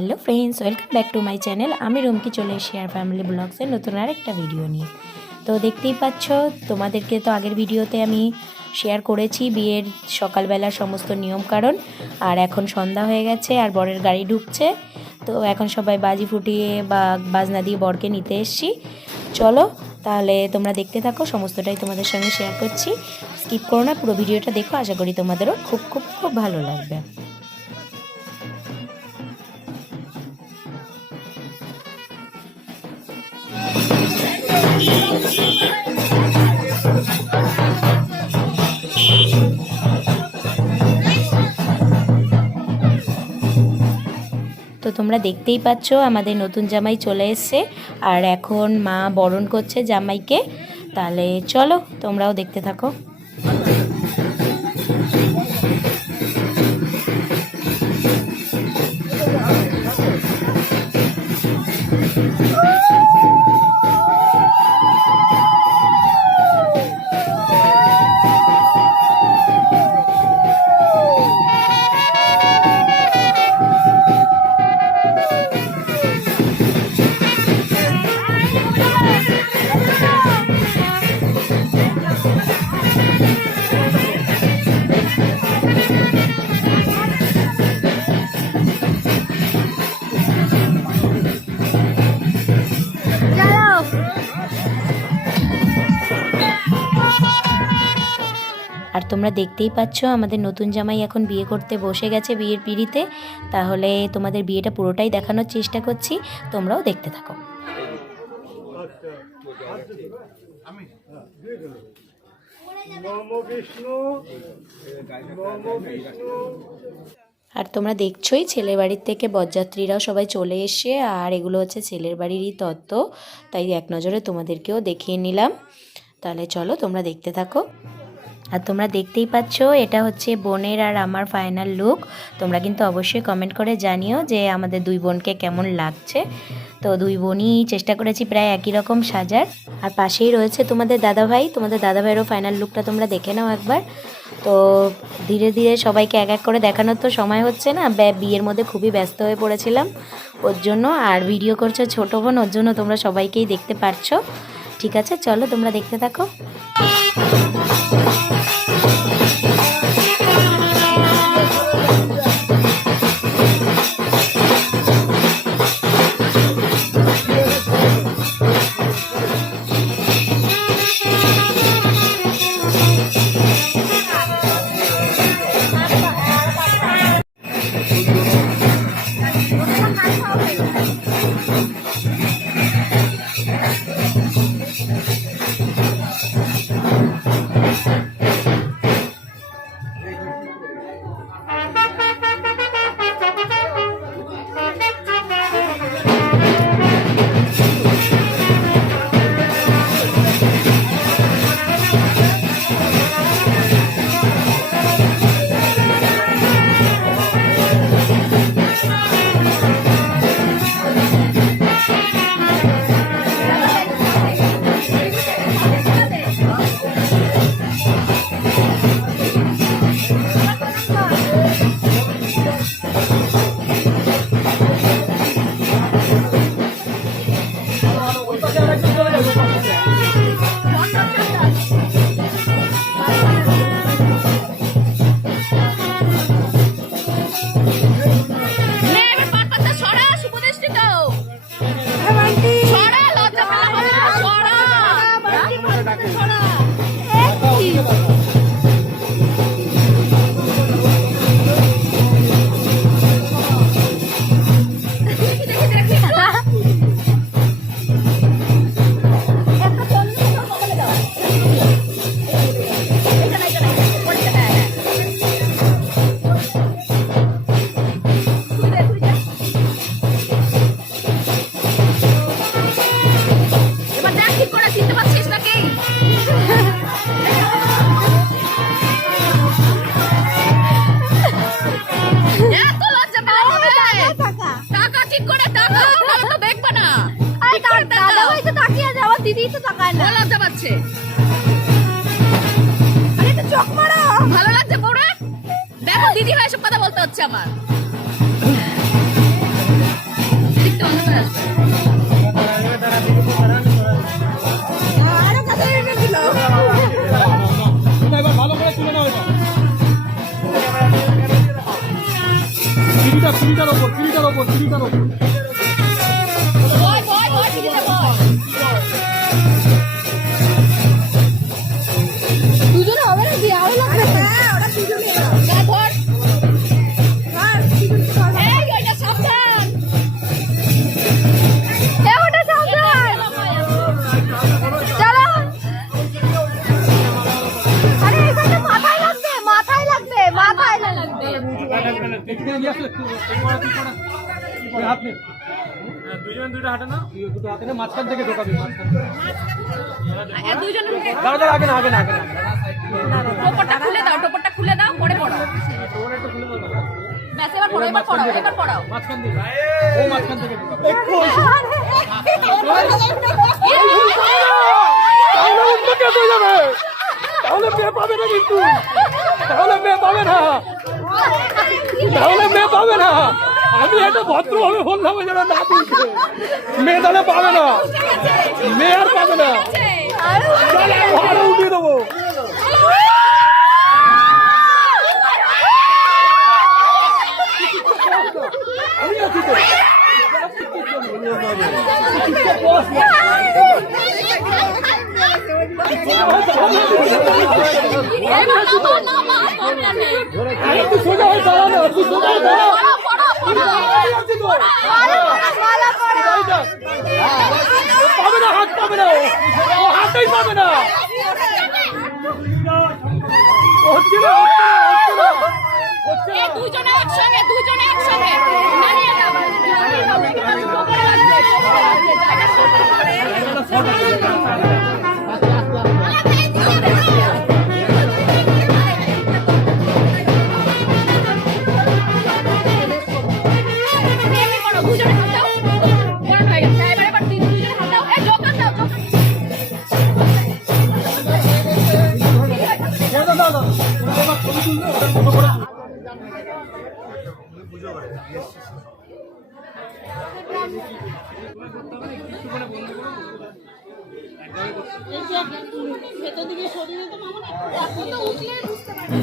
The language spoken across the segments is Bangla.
Hello friends, welcome back to my channel. আমি রুমকি চলে এসেছি আর ফ্যামিলি ব্লগসের নতুন আর একটা ভিডিও নিয়ে। তো দেখতেই পাচ্ছ, তোমাদেরকে তো আগের ভিডিওতে আমি শেয়ার করেছি বিয়ের সকালবেলার সমস্ত নিয়মকানুন। আর এখন সন্ধ্যা হয়ে গেছে আর বরের গাড়ি ঢুকছে। তো এখন সবাই বাজি ফুটিয়ে বা বাজনা দিয়ে বরকে নিতে এসছি। চলো তাহলে তোমরা দেখতে থাকো, সমস্তটাই তোমাদের সঙ্গে শেয়ার করছি। স্কিপ করো না, পুরো ভিডিওটা দেখো, আশা করি তোমাদেরও খুব খুব খুব ভালো লাগবে। তো তোমরা দেখতেই পাচ্ছ আমাদের নতুন জামাই চলে এসছে আর এখন মা বরণ করছে জামাইকে। তাহলে চলো তোমরাও দেখতে থাকো। আর তোমরা দেখতেই পাচ্ছ আমাদের নতুন জামাই এখন বিয়ে করতে বসে গেছে বিয়ের পিঁড়িতে। তাহলে তোমাদের বিয়েটা পুরোটাই দেখানোর চেষ্টা করছি, তোমরাও দেখতে থাকো। আর তোমরা দেখছোই ছেলের বাড়ির থেকে বরযাত্রীরাও সবাই চলে এসে, আর এগুলো হচ্ছে ছেলের বাড়িরই তত্ত্ব, তাই এক নজরে তোমাদেরকেও দেখিয়ে নিলাম। তাহলে চলো তোমরা দেখতে থাকো। আর তোমরা দেখতেই পাচ্ছ এটা হচ্ছে বোনের আর আমার ফাইনাল লুক। তোমরা কিন্তু অবশ্যই কমেন্ট করে জানিও যে আমাদের দুই বোনকে কেমন লাগছে। তো দুই বোনই চেষ্টা করেছি প্রায় একই রকম সাজার। আর পাশেই রয়েছে তোমাদের দাদাভাই, তোমাদের দাদাভাইয়েরও ফাইনাল লুকটা তোমরা দেখে নাও একবার। তো ধীরে ধীরে সবাইকে এক এক করে দেখানোর তো সময় হচ্ছে না, বিয়ের মধ্যে খুবই ব্যস্ত হয়ে পড়েছিলাম ওর জন্য। আর ভিডিও করছে ছোটো বোন, ওর জন্য তোমরা সবাইকেই দেখতে পারছো। ঠিক আছে, চলো তোমরা দেখতে থাকো। দিদি তো তাকায় না, লজ্জা পাচ্ছে। আরে তো চোখ মারো, ভালো লাগছে পুরো। দেখো দিদি ভাই সব কথা বলতে হচ্ছে আমার। ভয় ভয় ভয় দিদিতে ভয় দুজনে হবে না দিয়ে আরো লাগবে হ্যাঁ ওরা দুজনে যা ধর এই ওইটা সাবধান ওটা সাবধান চলো আরে এখানে মাথায় লাগবে মাথায় লাগবে মাথায় লাগবে দুজন দুটো হাঁটে না দুটো হাতে না মাঝখান থেকে ঢোকাবি দুজনে দাঁড়া আগে না আগে না আগে না টোপরটা খুলে দাও পরে পড়াও ব্যাস এবার পড়াও মাঝখান থেকে ও মাঝখান থেকে ঢোকাবি তাহলে মেয়ে পাবে না কিন্তু তাহলে মেয়ে পাবে না আমি এটা ভদ্রভাবে বললাম যেন না তুলছে মেয়ে তাহলে পাবে না মেয়ে আর পাবে না ভাড়া উঠিয়ে দেবো আমি আছি তো তুই সোজা হয়ে দাঁড়া না তুই সোজা হয়ে দাঁড়া পাবে না হাত পাবে না ও হাতেই পাবে না হচ্ছে না দুজনে একসঙ্গে ভেতর দিকে সরিয়ে দিতে মামা এখন তো উঠলে বুঝতে পারছি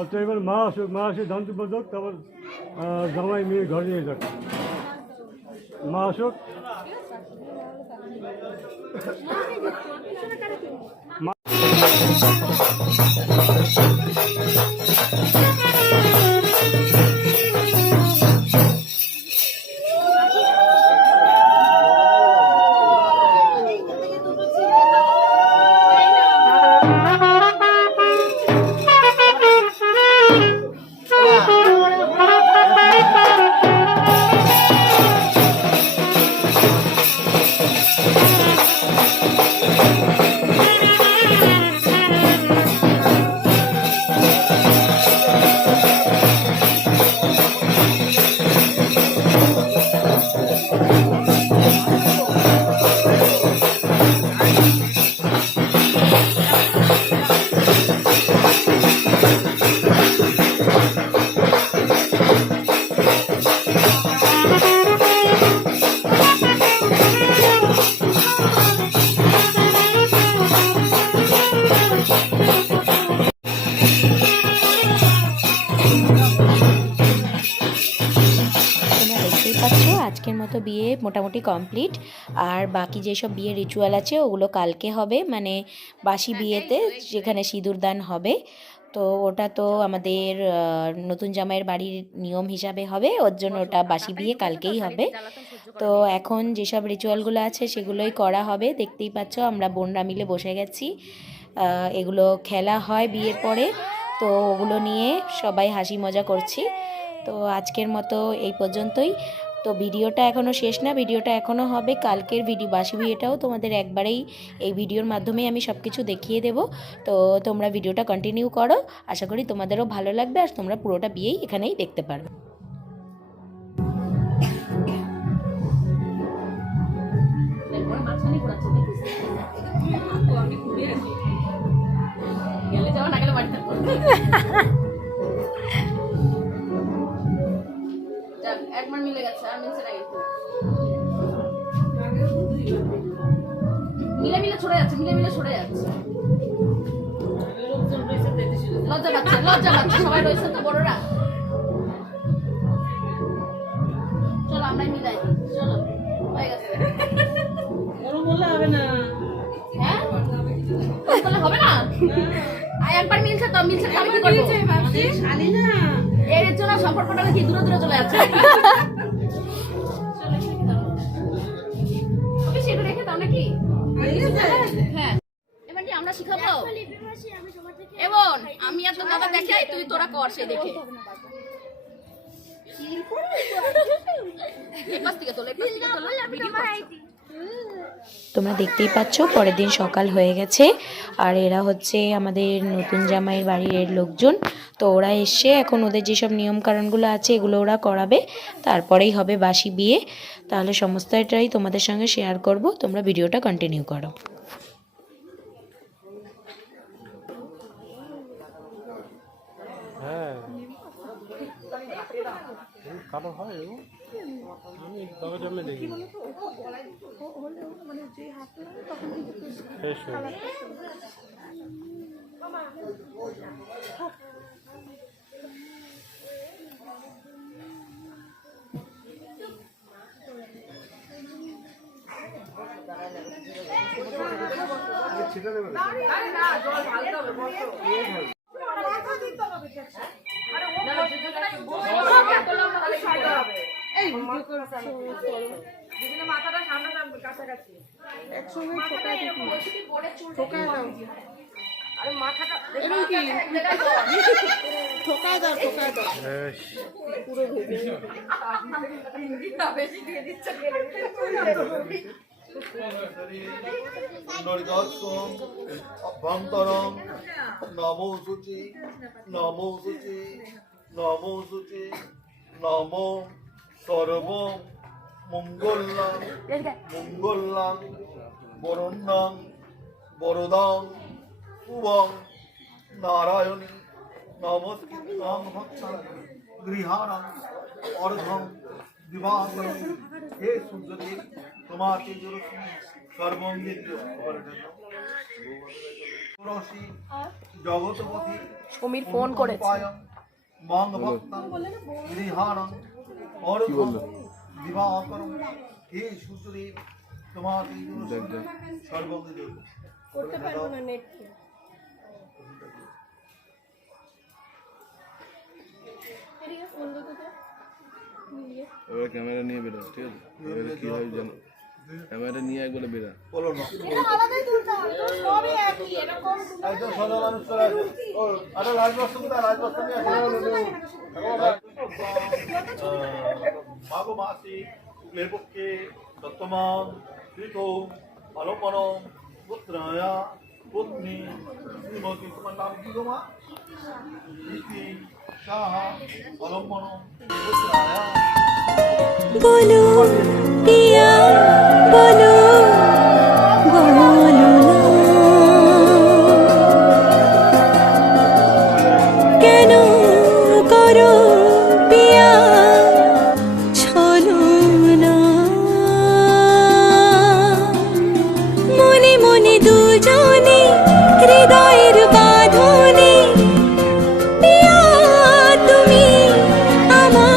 আচ্ছা এবার মা আসে ধান বাদক তারপর জামাই মেয়ে ঘরে নিয়ে যাক মা আসুক বিয়ে মোটামুটি কমপ্লিট। আর বাকি যেসব বিয়ে রিচুয়াল আছে ওগুলো কালকে হবে, মানে বাসি বিয়েতে যেখানে সিঁদুরদান হবে। তো ওটা তো আমাদের নতুন জামাইয়ের বাড়ির নিয়ম হিসাবে হবে, ওর জন্য ওটা বাসি বিয়ে কালকেই হবে। তো এখন যেসব রিচুয়ালগুলো আছে সেগুলোই করা হবে। দেখতেই পাচ্ছ আমরা বোনরা মিলে বসে গেছি, এগুলো খেলা হয় বিয়ের পরে, তো ওগুলো নিয়ে সবাই হাসি মজা করছি। তো আজকের মতো এই পর্যন্তই। তো ভিডিওটা এখনও শেষ না, ভিডিওটা এখনও হবে। কালকের বাসি বিয়েটাও তোমাদের একবারেই এই ভিডিওর মাধ্যমে আমি সব কিছু দেখিয়ে দেব। তো তোমরা ভিডিওটা কন্টিনিউ করো, আশা করি তোমাদেরও ভালো লাগবে আর তোমরা পুরোটা বিয়েই এখানেই দেখতে পারবে। একবার মিলে গেছে আর মিলছে না, কিন্তু মিলে মিলে ছড়ে যাচ্ছে, মিলে মিলে ছড়ে যাচ্ছে। লজ্জা পাচ্ছে, লজ্জা পাচ্ছে, সবাই রয়েছে তো বড়রা। চলো আমরাই মিলাই, চলো হয়ে গেছে। বললে হবে না, হ্যাঁ বললে হবে না। একবার মিলছে তো, মিলছে আমি কি করবো? শালি না এর জন্য সম্পর্কটা কি দূরে দূরে চলে যাচ্ছে। সেটা রেখে দাও নাকি? হ্যাঁ এবার কি আমরা শিখাবো? এবং আমি আর তোর দাদা দেখাই, তুই তোরা কর সে দেখে। তোমরা দেখতেই পাচ্ছ পরের দিন সকাল হয়ে গেছে, আর এরা হচ্ছে আমাদের নতুন জামাইয়ের বাড়ির লোকজন। তো ওরা এসে এখন ওদের যেসব নিয়মকানুনগুলো আছে এগুলো ওরা করাবে, তারপরেই হবে বাসি বিয়ে। তাহলে সমস্তটাই তোমাদের সঙ্গে শেয়ার করব, তোমরা ভিডিওটা কন্টিনিউ করো। হ্যাঁ কালো হয়, আমি তবে জন্মে দেখি শেষ হয়ে মাথাটা সামনে কাছাকাছি একসঙ্গে ঠোকায় দাও। আরে মাথাটা ঠোকায় দাও, ঠোকায় দাও পুরো ভেজে বেশি দিয়ে দিচ্ছে। অভ্যন্তরং নমো শুচি, নমো শুচি, নমো শুচি, নমো সর্ব মঙ্গলাং মঙ্গলাং বরুণাং বরদাং শুভং নারায়ণী নমস্কৃতাং ভক্তাং গৃহাণাং অর্ধং দিবাকরং। হে সূর্যদেব তোমার তেজরশ্মি সর্বঙ্গীয় তুলসী জগৎপতি সমীর ফোন করেছে। মঙ্গ ভক্তাং গৃহাণাং অর্ধং দিবাকরং। হে সূর্যদেব তোমার তেজরশ্মি সর্বঙ্গীয় করতে পারবো না নেট। এবার ক্যামেরা নিয়ে বেরো, ঠিক আছে? এবারে কি হয় জানো, ক্যামেরা নিয়ে একবারে বেরা। বলো না এটা আলাদাই তুলতে হবে, তো সবই একই এরকম। একজন সাদা মানুষ চলে আসে। ও আরে রাজবস্ত্র কোথায়? রাজবস্ত্র নিয়ে আসে। মাগো মাসি শুক্লের পক্ষে দত্তমান কৃত অলম্বনম পুত্রায়া পত্নী শ্রীমতী। তোমার নাম কি গো মা? ইতি সাহা অলম্বনম পুত্রায়া। बोलो पिया बोलो बोलो ना केनो करो पिया छलो ना मने मने दुजने हृदयेर बाँधने पिया তুমি আমার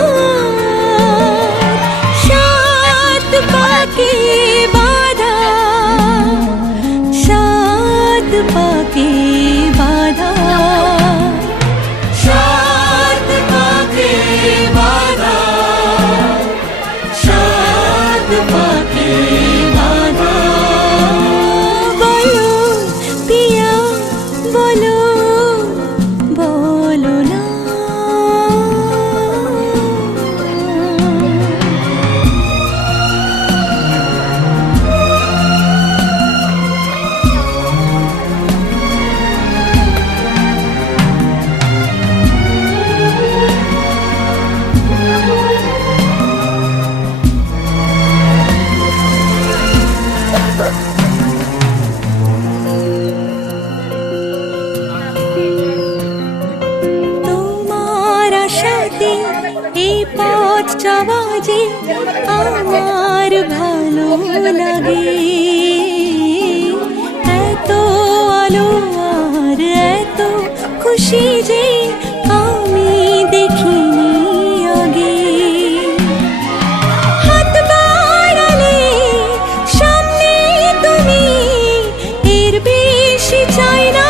বলো না। তোমার আশাতে এই পথ চলা যে আমার ভালো লাগে, এত আলো আর এত খুশি যে আমি দেখিনি আগে। হাত বাড়ালে সামনে তুমি, এর বেশি চাই না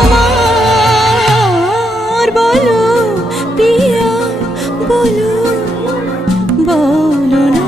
আমার। বলো পিয়া বলো, বলো না।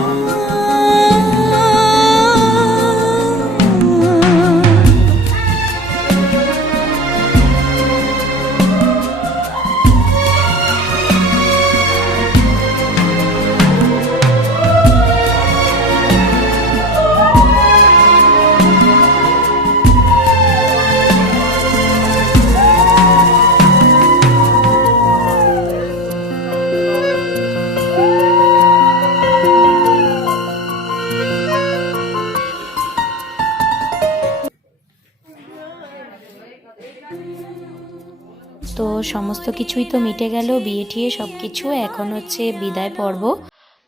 তো সমস্ত কিছুই তো মিটে গেল, বিয়ে ঠিয়ে সব কিছু। এখন হচ্ছে বিদায় পর্ব।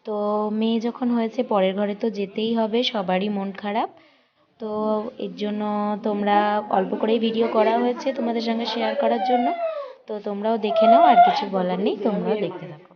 তো মেয়ে যখন হয়েছে পরের ঘরে তো যেতেই হবে, সবারই মন খারাপ। তো এর জন্য তোমরা অল্প করেই ভিডিও করা হয়েছে তোমাদের সঙ্গে শেয়ার করার জন্য। তো তোমরাও দেখে নাও, আর কিছু বলার নেই, তোমরাও দেখতে থাকো।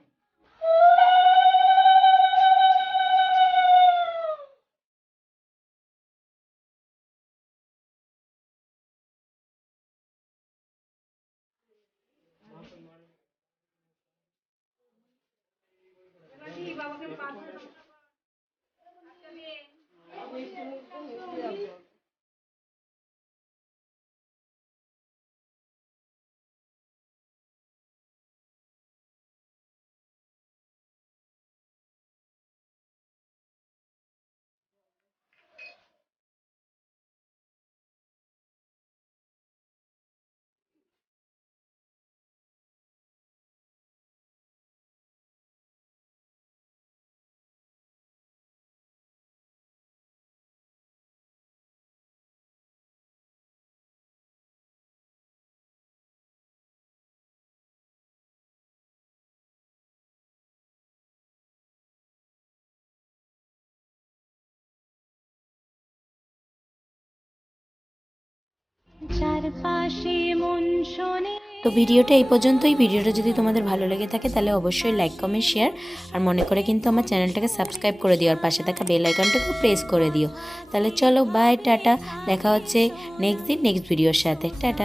চারপাশে মন শোনে। তো ভিডিওটা এই পর্যন্তই। ভিডিওটা যদি তোমাদের ভালো লেগে থাকে তাহলে অবশ্যই লাইক কমেন্ট শেয়ার আর মনে করে কিন্তু আমার চ্যানেলটাকে সাবস্ক্রাইব করে দিও, আর পাশে থাকা বেল আইকনটাকেও প্রেস করে দিও। তাহলে চলো বাই, টাটা। দেখা হচ্ছে নেক্সট দিন নেক্সট ভিডিওর সাথে। টাটা।